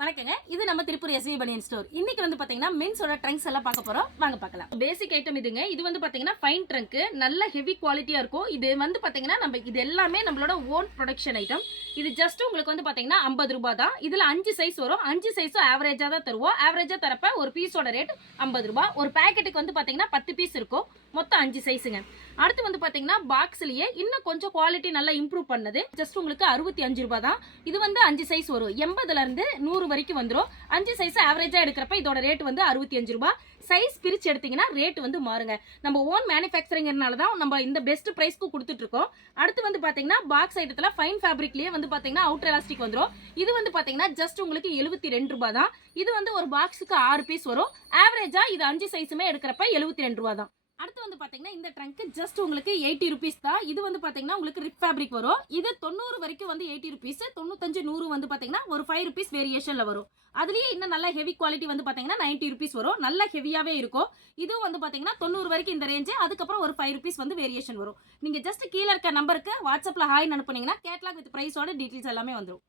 வணக்கங்க. இது நம்ம திருப்பூர் எஸ்வி பனியன் ஸ்டோர். இன்னைக்கு வந்து பாத்தீங்கன்னா மென்ஸோட ட்ரங்க்ஸ் எல்லாம் பார்க்க போறோம். வாங்க பார்க்கலாம். பேசிக் ஐட்டம் இதுங்க. இது வந்து பாத்தீங்கன்னா ஃபைன் ட்ரங்க், நல்ல ஹெவி குவாலிட்டியா இருக்கும். இது வந்து பாத்தீங்கன்னா நம்ம இது எல்லாமே நம்மளோட ஓன் ப்ரொடக்ஷன் ஐட்டம். இது ஜஸ்ட் உங்களுக்கு வந்து பாத்தீங்கன்னா 50 ரூபாய் தான். இதுல 5 சைஸ் வரும். 5 சைஸும் ஆவரேஜா தான் தருவோம். ஆவரேஜா தரப்ப ஒரு பீஸோட ரேட் 50 ரூபாய். ஒரு பாக்கெட்டுக்கு வந்து பாத்தீங்கன்னா 10 பீஸ் இருக்கும். மொத்தம் 5 சைஸுங்க. அடுத்து வந்து பாத்தீங்கன்னா பாக்ஸ்லயே இன்னும் கொஞ்சம் குவாலிட்டி நல்லா இம்ப்ரூவ் பண்ணது. ஜஸ்ட் உங்களுக்கு 65 ரூபாய் தான். இது வந்து 5 சைஸ் வரும். 80ல இருந்து 100 வரைக்கும் வந்துரும். 5 சைஸ் ஆவரேஜா எடுக்கிறப்ப இதோட ரேட் வந்து 65 ரூபாய். சைஸ் பிரிச்சு எடுத்தீங்கன்னா ரேட் வந்து மாறுங்க. நம்ம ஓன் மேனுஃபேக்சரிங்கிறனால தான் நம்ம இந்த பெஸ்ட் பிரைஸ்க்கு கொடுத்துட்டு இருக்கோம். அடுத்து வந்து பாத்தீங்கன்னா பாக்ஸ் ஐட்டத்துல ஃபைன் ஃபேப்ரிக்லயே வந்து பாத்தீங்கன்னா அவுட்டர் எலாஸ்டிக் வந்துரும். இது வந்து பாத்தீங்கன்னா ஜஸ்ட் உங்களுக்கு 72 ரூபாய் தான். இது வந்து ஒரு பாக்ஸுக்கு 6 பீஸ் வரும். ஆவரேஜா இது 5 சைஸுமே எடுக்கிறப்ப 72 ரூபாய் தான். அடுத்து வந்து பாத்தீங்கன்னா இந்த ட்ரங்க் ஜஸ்ட் உங்களுக்கு 80 ருபீஸ் தான். இது வந்து பாத்தீங்கன்னா உங்களுக்கு ரிப் ஃபேப்ரிக் வரும். இது 90 வரைக்கும் வந்து 80 ருபீஸ், 95 100 வந்து பாத்தீங்கன்னா ஒரு 5 ருபீஸ் வேரியேஷன்ல வரும். அதுலயே இன்னும் நல்ல ஹெவி குவாலிட்டி வந்து பாத்தீங்கன்னா 90 ருபீஸ் வரும். நல்ல ஹெவியாவே இருக்கும். இதுவும் வந்து பாத்தீங்கன்னா 90 வரைக்கும் இந்த ரேஞ்ச். அதுக்கப்புறம் ஒரு 5 ருபீஸ் வந்து வேரியேஷன் வரும். நீங்க ஜஸ்ட் கீழே இருக்க நம்பருக்கு வாட்ஸ்அப்ல ஹாய் அனுப்புனீங்கன்னா கேட்லாக் வித் பிரைஸோட டீடைல்ஸ் எல்லாமே வந்துடும்.